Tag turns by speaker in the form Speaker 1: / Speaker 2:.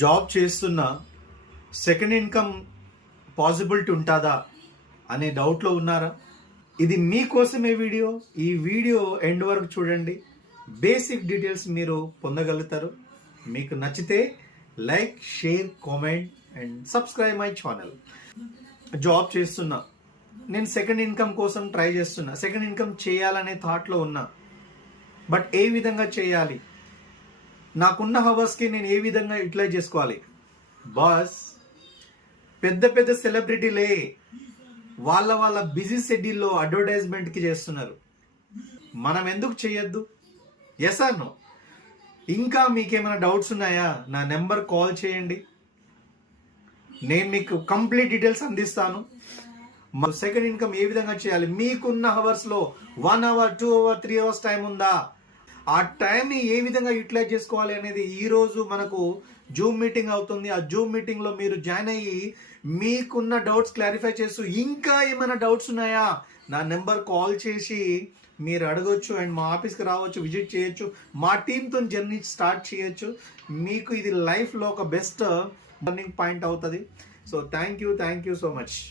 Speaker 1: Job చేస్తున్న second income possibility ఉంటుందా అనే డౌట్లో ఉన్నారా? ఇది మీకోసమే వీడియో. ఈ వీడియో ఎండ్ వరకు చూడండి. బేసిక్ డీటెయిల్స్ మీరు పొందగలుగుతారు. మీకు నచ్చితే like share comment and subscribe my channel. Job చేస్తున్నా నేను సెకండ్ ఇన్కమ్ కోసం ట్రై చేస్తున్నా సెకండ్ ఇన్కమ్ చేయాలనే థాట్లో ఉన్నా బట్ ఏ విధంగా చేయాలి? నాకున్న హవర్స్కి నేను ఏ విధంగా యూటిలైజ్ చేసుకోవాలి? బాస్ పెద్ద పెద్ద సెలబ్రిటీలే వాళ్ళ వాళ్ళ బిజీ షెడ్యూల్లో అడ్వర్టైజ్మెంట్కి చేస్తున్నారు. మనం ఎందుకు చేయొద్దు? ఎస్ ఆర్ నో ఇంకా మీకేమైనా డౌట్స్ ఉన్నాయా? నా నెంబర్ కాల్ చేయండి. నేను మీకు కంప్లీట్ డీటెయిల్స్ అందిస్తాను. సెకండ్ ఇన్కమ్ ఏ విధంగా చేయాలి? మీకున్న అవర్స్లో one hour two hour three hours time ఉందా? ఆ టైంని ఏ విధంగా యూటిలైజ్ చేసుకోవాలి అనేది ఈరోజు మనకు జూమ్ మీటింగ్ అవుతుంది. ఆ జూమ్ మీటింగ్లో మీరు జాయిన్ అయ్యి మీకున్న డౌట్స్ క్లారిఫై చేస్తూ ఇంకా ఏమైనా డౌట్స్ ఉన్నాయా? నా నెంబర్ కాల్ చేసి మీరు అడగొచ్చు అండ్ మా ఆఫీస్కి రావచ్చు విజిట్ చేయొచ్చు మా టీంతో జర్నీ స్టార్ట్ చేయొచ్చు. మీకు ఇది లైఫ్లో ఒక బెస్ట్ లర్నింగ్ పాయింట్ అవుతుంది. So thank you thank you so much.